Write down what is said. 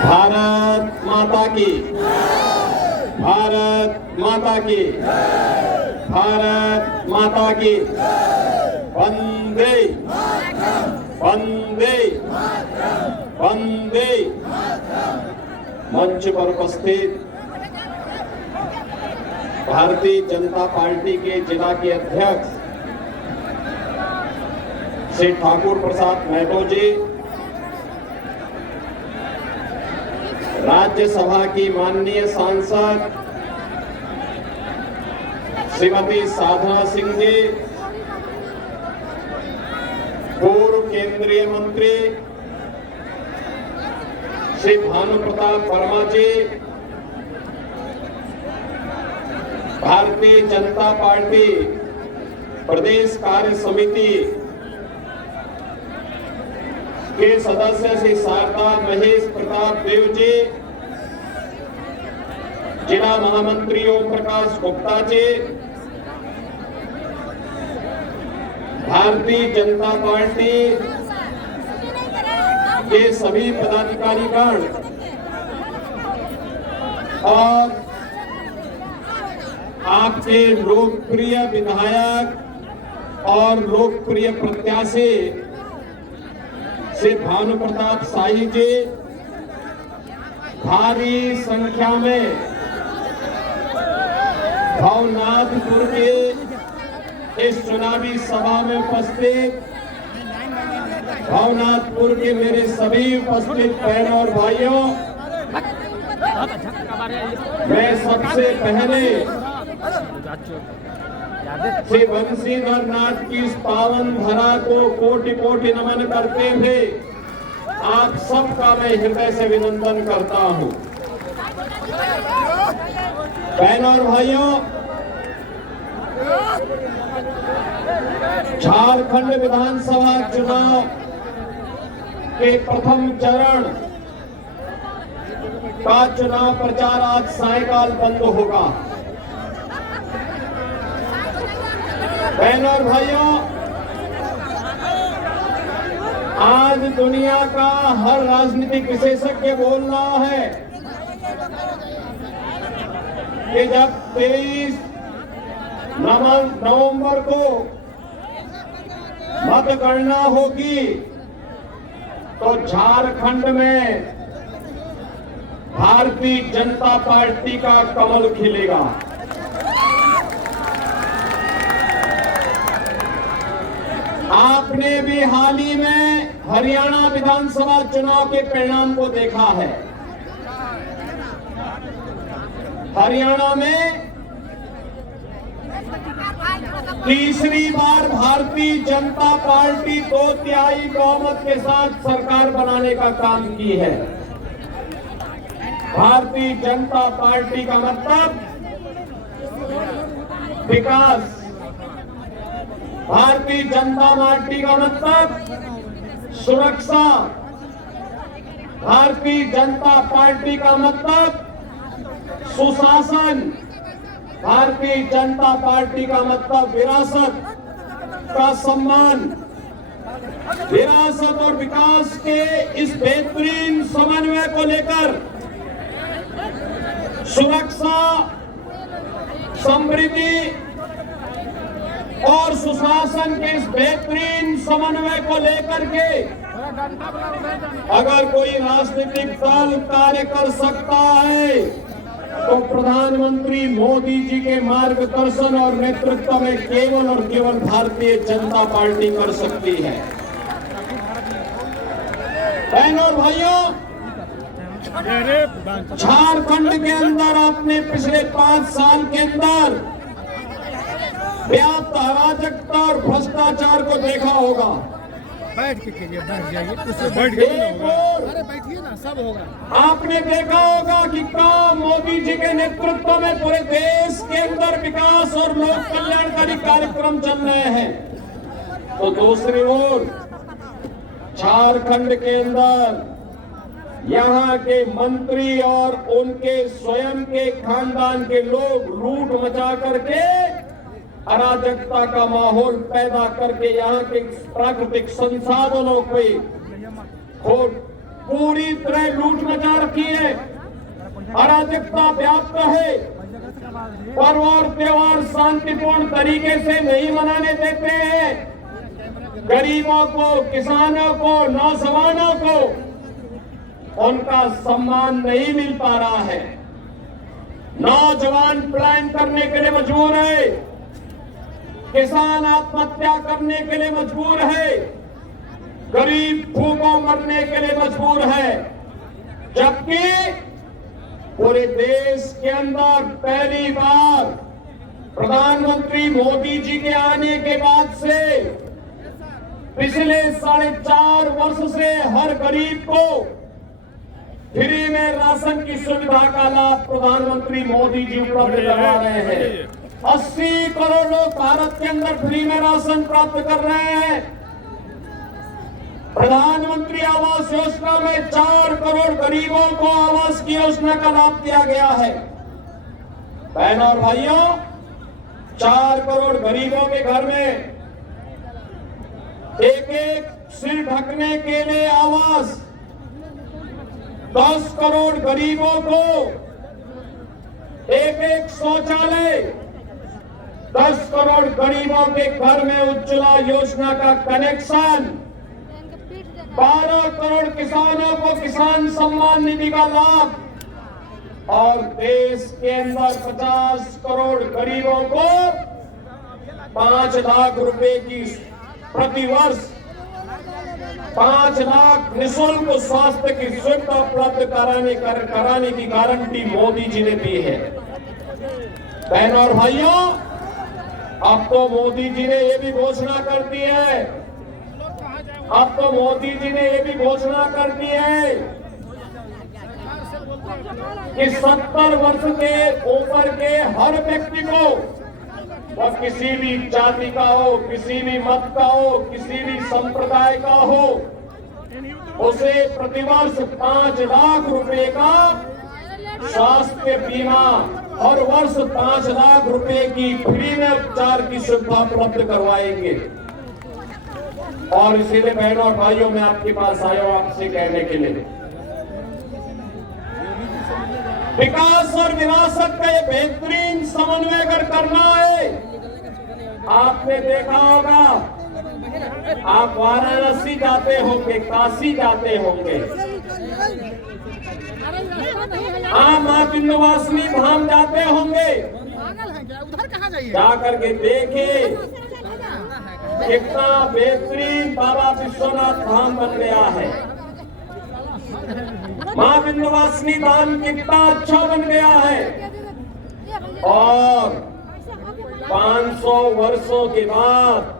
भारत माता की, भारत माता की, भारत माता की, वंदे वंदे वंदे। मंच पर उपस्थित भारतीय जनता पार्टी के जिला के अध्यक्ष श्री ठाकुर प्रसाद महतो जी, राज्यसभा की माननीय सांसद श्रीमती साधना सिंह जी, पूर्व केंद्रीय मंत्री श्री भानु प्रताप वर्मा जी, भारतीय जनता पार्टी प्रदेश कार्य समिति के सदस्य श्री शारदा महेश प्रताप देव जी, जिला महामंत्री ओम प्रकाश गुप्ता जी, भारतीय जनता पार्टी के सभी पदाधिकारीगण और आपके लोकप्रिय विधायक और लोकप्रिय प्रत्याशी श्री भानु प्रताप शाही जी, भारी संख्या में भवनाथपुर के इस चुनावी सभा में उपस्थित भवनाथपुर के मेरे सभी उपस्थित बहनों और भाइयों, मैं सबसे पहले श्री बंशीधर नाथ की इस पावन धरा को कोटि कोटि नमन करते हुए आप सबका मैं हृदय से अभिनंदन करता हूं। बहनों और भाइयों, झारखंड विधानसभा चुनाव के प्रथम चरण का चुनाव प्रचार आज सायंकाल बंद होगा। बहनों और भाइयों, आज दुनिया का हर राजनीतिक विशेषज्ञ बोल रहा है कि जब 23 नवंबर को मतगणना होगी तो झारखंड में भारतीय जनता पार्टी का कमल खिलेगा। आपने भी हाल ही में हरियाणा विधानसभा चुनाव के परिणाम को देखा है। हरियाणा में तीसरी बार भारतीय जनता पार्टी 2/3 बहुमत के साथ सरकार बनाने का काम की है। भारतीय जनता पार्टी का मतलब विकास, भारतीय जनता पार्टी का मतलब सुरक्षा, भारतीय जनता पार्टी का मतलब सुशासन, भारतीय जनता पार्टी का मतलब विरासत का सम्मान। विरासत और विकास के इस बेहतरीन समन्वय को लेकर सुरक्षा, समृद्धि और सुशासन के इस बेहतरीन समन्वय को लेकर के अगर कोई राजनीतिक दल कार्य कर सकता है तो प्रधानमंत्री मोदी जी के मार्गदर्शन और नेतृत्व में केवल और केवल भारतीय जनता पार्टी कर सकती है। बहनों और भाइयों, झारखंड के अंदर आपने पिछले 5 साल के अंदर व्याप्त अराजकता और भ्रष्टाचार को देखा होगा। बैठ के कीजिए, बैठ जाइए, उससे बैठ के अरे बैठिए ना, सब होगा। आपने देखा होगा कि काम मोदी जी के नेतृत्व में पूरे देश के अंदर विकास और लोक कल्याणकारी कार्यक्रम चल रहे हैं, तो दूसरी ओर झारखंड के अंदर यहाँ के मंत्री और उनके स्वयं के खानदान के लोग लूट मचा करके अराजकता का माहौल पैदा करके यहाँ के प्राकृतिक संसाधनों को पूरी तरह लूट मचा रखी है, अराजकता व्याप्त है, पर्व और त्योहार शांतिपूर्ण तरीके से नहीं मनाने देते हैं, गरीबों को, किसानों को, नौजवानों को उनका सम्मान नहीं मिल पा रहा है। नौजवान पलायन करने के लिए मजबूर है, किसान आत्महत्या करने के लिए मजबूर है, गरीब भूखों मरने के लिए मजबूर है, जबकि पूरे देश के अंदर पहली बार प्रधानमंत्री मोदी जी के आने के बाद से पिछले 4.5 वर्ष से हर गरीब को फ्री में राशन की सुविधा का लाभ प्रधानमंत्री मोदी जी उपलब्ध करवा रहे हैं। 80 करोड़ लोग भारत के अंदर फ्री में राशन प्राप्त कर रहे हैं। प्रधानमंत्री आवास योजना में 4 करोड़ गरीबों को आवास की योजना का लाभ दिया गया है। बहनों और भाइयों, 4 करोड़ गरीबों के घर में एक सिर ढकने के लिए आवास, 10 करोड़ गरीबों को एक शौचालय, 10 करोड़ गरीबों के घर में उज्ज्वला योजना का कनेक्शन, 12 करोड़ किसानों को किसान सम्मान निधि का लाभ और देश के अंदर 50 करोड़ गरीबों को 5 लाख रुपए की प्रति वर्ष 5 लाख निःशुल्क स्वास्थ्य की सुविधा उपलब्ध कराने की गारंटी मोदी जी ने दी है। बहनों और भाइयों, अब तो मोदी जी ने ये भी घोषणा कर दी है, अब तो मोदी जी ने ये भी घोषणा कर दी है कि 70 वर्ष के ऊपर के हर व्यक्ति को, वह किसी भी जाति का हो, किसी भी मत का हो, किसी भी संप्रदाय का हो, उसे प्रतिवर्ष 5 लाख रुपए का स्वास्थ्य बीमा, हर वर्ष 5 लाख रुपए की फ्री में उपचार की सुविधा उपलब्ध करवाएंगे। और इसीलिए बहनों और भाइयों, मैं आपके पास आया हूं आपसे कहने के लिए, विकास और विरासत का ये बेहतरीन समन्वय अगर करना है, आपने देखा होगा, आप वाराणसी जाते होंगे, काशी जाते होंगे, आप मां विंध्यवासिनी धाम जाते होंगे, जाकर के देखे कितना बेहतरीन बाबा विश्वनाथ धाम बन गया है, मां विंध्यवासिनी धाम कितना अच्छा बन गया है। और 500 वर्षों के बाद